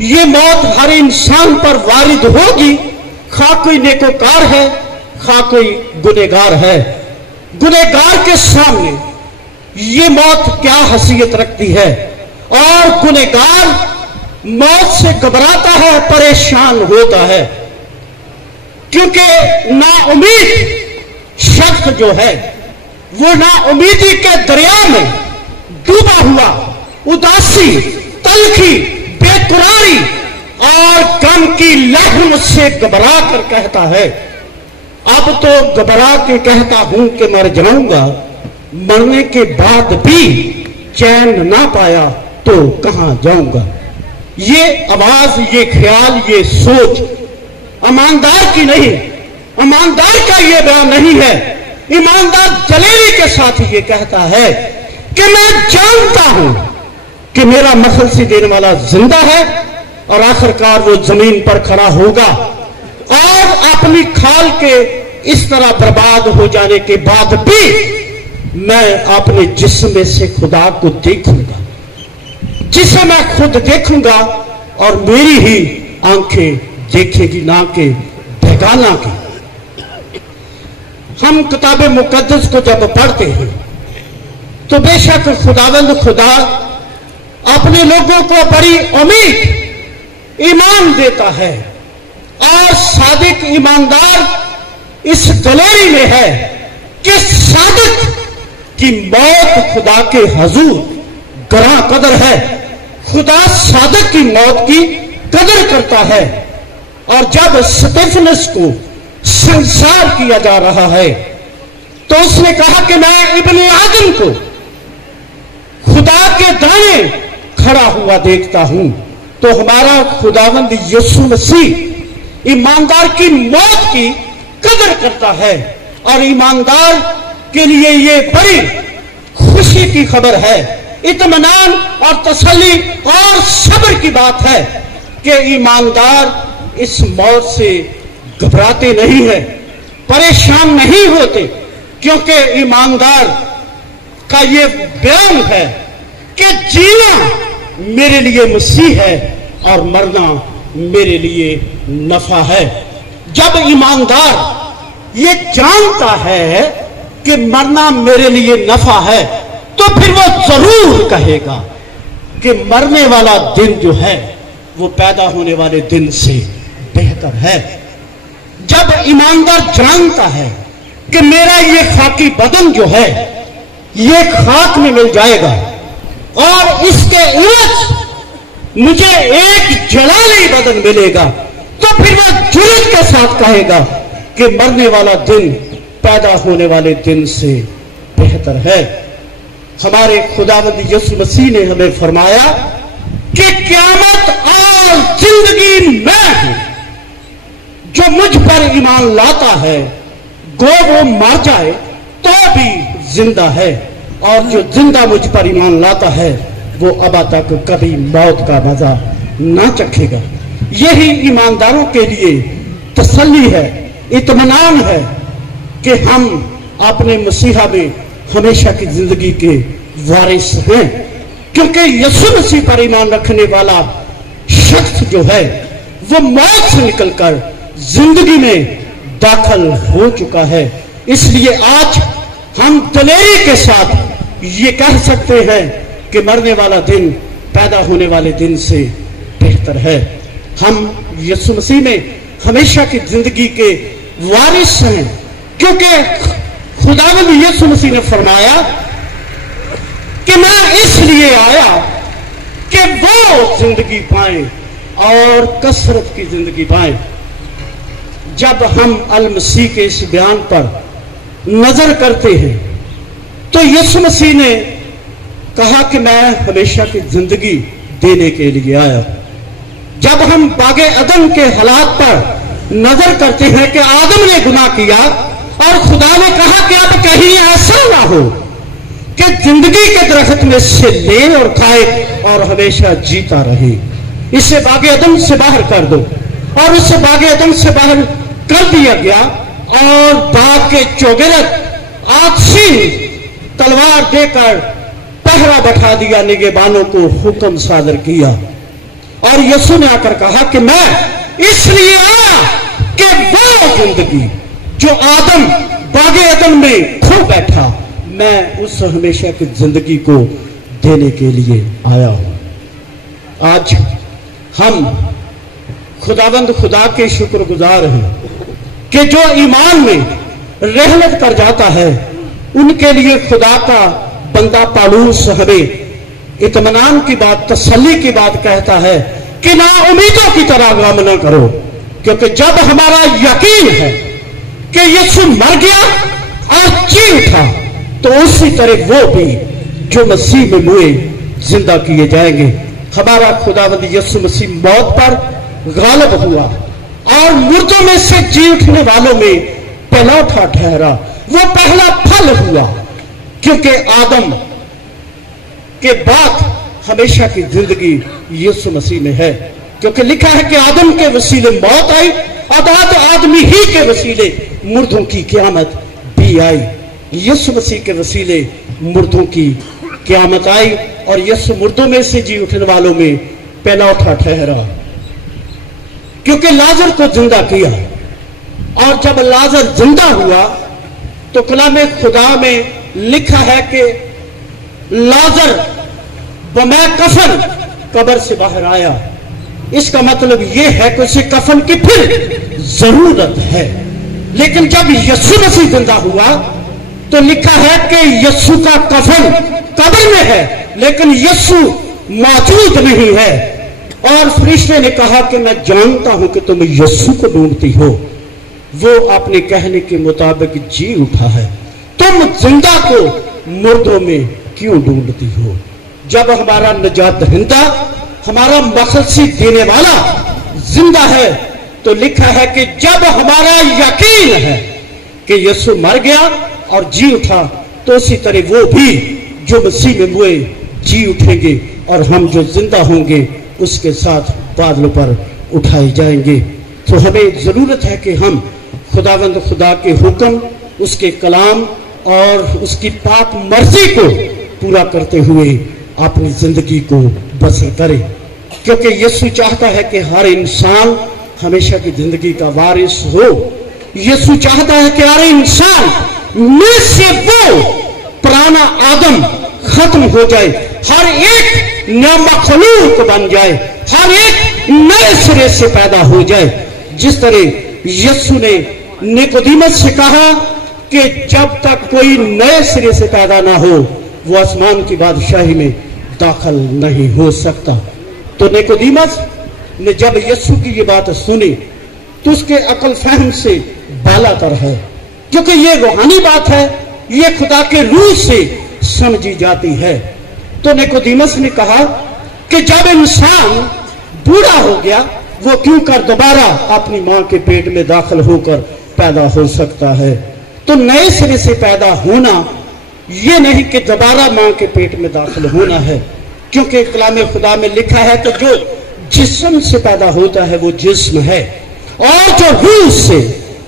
یہ موت ہر انسان پر وارد ہوگی، خواہ کوئی نیکوکار ہے خواہ کوئی گنہگار ہے۔ گنہگار کے سامنے یہ موت کیا حیثیت رکھتی ہے، اور گنہگار موت سے گھبراتا ہے، پریشان ہوتا ہے، کیونکہ نا امید شخص جو ہے وہ نا امیدی کے دریا میں ڈوبا ہوا، اداسی، تلخی، بے قراری اور غم کی لہر سے گھبرا کر کہتا ہے، اب تو گھبرا کے کہتا ہوں کہ مر جاؤں گا، مرنے کے بعد بھی چین نہ پایا تو کہاں جاؤں گا۔ یہ آواز، یہ خیال، یہ سوچ ایماندار کی نہیں، ایماندار کا یہ بیان نہیں ہے۔ ایماندار دلیری کے ساتھ یہ کہتا ہے کہ میں جانتا ہوں کہ میرا مخلصی دینے والا زندہ ہے، اور آخرکار وہ زمین پر کھڑا ہوگا، اور اپنی کھال کے اس طرح برباد ہو جانے کے بعد بھی میں اپنے جسم میں سے خدا کو دیکھوں گا، جسے میں خود دیکھوں گا، اور میری ہی آنکھیں دیکھے گی، نہ کہ بیگانہ کی۔ ہم کتاب مقدس کو جب پڑھتے ہیں تو بے شک خداوند خدا اپنے لوگوں کو بڑی امید، ایمان دیتا ہے، اور صادق ایماندار اس دلیری میں ہے کہ صادق کی موت خدا کے حضور گراں قدر ہے۔ خدا صادق کی موت کی قدر کرتا ہے، اور جب سٹیفنس کو سنسار کیا جا رہا ہے تو اس نے کہا کہ میں ابن آدم کو خدا کے دانے کھڑا ہوا دیکھتا ہوں۔ تو ہمارا خداوند یسوع مسیح ایماندار کی موت کی قدر کرتا ہے، اور ایماندار کے لیے یہ بڑی خوشی کی خبر ہے، اطمینان اور تسلی اور صبر کی بات ہے کہ ایماندار اس موت سے گھبراتے نہیں ہیں، پریشان نہیں ہوتے، کیونکہ ایماندار کا یہ بیان ہے کہ جینا میرے لیے مسیح ہے اور مرنا میرے لیے نفع ہے۔ جب ایماندار یہ جانتا ہے کہ مرنا میرے لیے نفع ہے تو پھر وہ ضرور کہے گا کہ مرنے والا دن جو ہے وہ پیدا ہونے والے دن سے بہتر ہے۔ جب ایماندار جانتا ہے کہ میرا یہ خاکی بدن جو ہے یہ خاک میں مل جائے گا، اور اس کے عوض مجھے ایک جلالی بدن ملے گا، تو پھر وہ جرات کے ساتھ کہے گا کہ مرنے والا دن پیدا ہونے والے دن سے بہتر ہے۔ ہمارے خداوند یسوع مسیح نے ہمیں فرمایا کہ قیامت اور زندگی میں ہوں، جو مجھ پر ایمان لاتا ہے گو وہ مر جائے تو بھی زندہ ہے، اور جو زندہ مجھ پر ایمان لاتا ہے وہ ابد تک کبھی موت کا مزہ نہ چکھے گا۔ یہی ایمانداروں کے لیے تسلی ہے، اطمینان ہے کہ ہم اپنے مسیحا میں ہمیشہ کی زندگی کے وارث ہیں، کیونکہ یسوع مسیح پر ایمان رکھنے والا شخص جو ہے وہ موت سے نکل کر زندگی میں داخل ہو چکا ہے۔ اس لیے آج ہم دلیری کے ساتھ یہ کہہ سکتے ہیں کہ مرنے والا دن پیدا ہونے والے دن سے بہتر ہے۔ ہم یسوع مسیح میں ہمیشہ کی زندگی کے وارث ہیں، کیونکہ خداوند یسوع مسیح نے فرمایا کہ میں اس لیے آیا کہ وہ زندگی پائیں اور کثرت کی زندگی پائیں۔ جب ہم المسیح کے اس بیان پر نظر کرتے ہیں تو یسوع مسیح نے کہا کہ میں ہمیشہ کی زندگی دینے کے لیے آیا۔ جب ہم باغ عدن کے حالات پر نظر کرتے ہیں کہ آدم نے گناہ کیا اور خدا نے کہا کہ اب کہیں ایسا نہ ہو کہ زندگی کے درخت میں سے لے اور کھائے اور ہمیشہ جیتا رہے، اسے باغ عدن سے باہر کر دو، اور اسے باغ عدن سے باہر کر دیا گیا، اور باغ کے چوگرد آکسین تلوار دے کر پہرا بٹھا دیا، نگہبانوں کو حکم صادر کیا، اور یسوع نے آ کر کہا کہ میں اس لیے آیا کہ وہ زندگی جو آدم باغ عدن میں کھو بیٹھا، میں اس ہمیشہ کی زندگی کو دینے کے لیے آیا ہوں۔ آج ہم خداوند خدا کے شکر گزار ہیں کہ جو ایمان میں رحلت کر جاتا ہے ان کے لیے خدا کا بندہ پالوس ہمیں اطمینان کی بات، تسلی کی بات کہتا ہے کہ نا امیدوں کی طرح غم نہ کرو، کیونکہ جب ہمارا یقین ہے کہ یسوع مر گیا اور جی اٹھا تو اسی طرح وہ بھی جو مسیح میں ہوئے زندہ کیے جائیں گے۔ ہمارا خداوند یسوع مسیح موت پر غالب ہوا اور مردوں میں سے جی اٹھنے والوں میں پہلا اٹھا ٹھہرا، وہ پہلا پھل ہوا، کیونکہ آدم کے بعد ہمیشہ کی زندگی یسوع مسیح میں ہے، کیونکہ لکھا ہے کہ آدم کے وسیلے موت آئی اور آدمی ہی کے وسیلے مردوں کی قیامت بھی آئی۔ یسوع مسیح کے وسیلے مردوں کی قیامت آئی اور یسوع مردوں میں سے جی اٹھنے والوں میں پہلا اٹھا ٹھہرا، کیونکہ لازر کو زندہ کیا، اور جب لازر زندہ ہوا تو کلام خدا میں لکھا ہے کہ لازر بمے کفن قبر سے باہر آیا۔ اس کا مطلب یہ ہے کہ اسے کفن کی پھر ضرورت ہے، لیکن جب یسوع مسیح زندہ ہوا تو لکھا ہے کہ یسوع کا کفن قبر میں ہے لیکن یسوع موجود نہیں ہے، اور فرشتے نے کہا کہ میں جانتا ہوں کہ تم یسوع کو ڈھونڈتی ہو، وہ اپنے کہنے کے مطابق جی اٹھا ہے، تم زندہ کو مردوں میں کیوں ڈھونڈتی ہو؟ جب ہمارا نجات دہندہ، ہمارا مخلصی دینے والا زندہ ہے تو لکھا ہے کہ جب ہمارا یقین ہے کہ یسوع مر گیا اور جی اٹھا تو اسی طرح وہ بھی جو مسیح میں ہوئے جی اٹھیں گے اور ہم جو زندہ ہوں گے اس کے ساتھ بادلوں پر اٹھائے جائیں گے۔ تو ہمیں ضرورت ہے کہ ہم خداوند خدا کے حکم، اس کے کلام اور اس کی پاک مرضی کو پورا کرتے ہوئے اپنی زندگی کو بسر کرے، کیونکہ یسوع چاہتا ہے کہ ہر انسان ہمیشہ کی زندگی کا وارث ہو۔ یسوع چاہتا ہے کہ ہر انسان میں سے وہ پرانا آدم ختم ہو جائے، ہر ایک نیا مخلوق بن جائے، ہر ایک نئے سرے سے پیدا ہو جائے۔ جس طرح یسوع نے نیقودیمس سے کہا کہ جب تک کوئی نئے سرے سے پیدا نہ ہو وہ آسمان کی بادشاہی میں داخل نہیں ہو سکتا، تو نیقودیمس نے جب یسوع کی یہ بات سنی تو اس کے عقل فہم سے بالا تر ہے، کیونکہ یہ روحانی بات ہے، یہ خدا کے روح سے سمجھی جاتی ہے۔ تو نیقودیمس نے کہا کہ جب انسان بوڑھا ہو گیا وہ کیوں کر دوبارہ اپنی ماں کے پیٹ میں داخل ہو کر پیدا ہو سکتا ہے؟ تو نئے سرے سے پیدا ہونا یہ نہیں کہ دوبارہ ماں کے پیٹ میں داخل ہونا ہے، کیونکہ کلام خدا میں لکھا ہے کہ جو جسم سے پیدا ہوتا ہے وہ جسم ہے، اور جو روح سے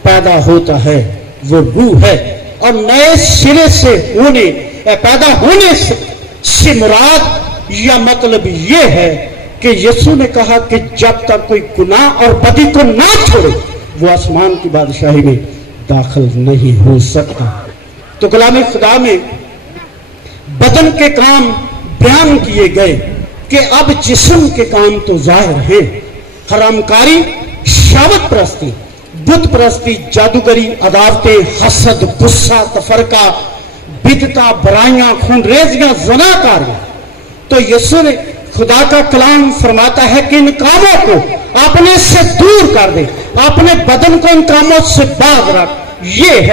پیدا ہوتا ہے وہ روح ہے۔ اور نئے سرے سے پیدا ہونے سے مراد یا مطلب یہ ہے کہ یسوع نے کہا کہ جب تک کوئی گناہ اور بدی کو نہ چھوڑے وہ آسمان کی بادشاہی میں داخل نہیں ہو سکتا۔ تو کلام خدا میں بدن کے کام بیان کیے گئے کہ اب جسم کے کام تو ظاہر ہیں، حرام کاری، شہوت پرستی، بت پرستی، جادوگری، عداوتیں، حسد، غصہ، تفرقہ، بدعتیں، برائیاں، خون ریزیاں، زناکاریاں۔ تو یسوع نے خدا کا کلام فرماتا ہے کہ ان کاموں کو اپنے سے دور کر دے، اپنے بدن کو ان کاموں سے باز رکھ۔ یہ ہے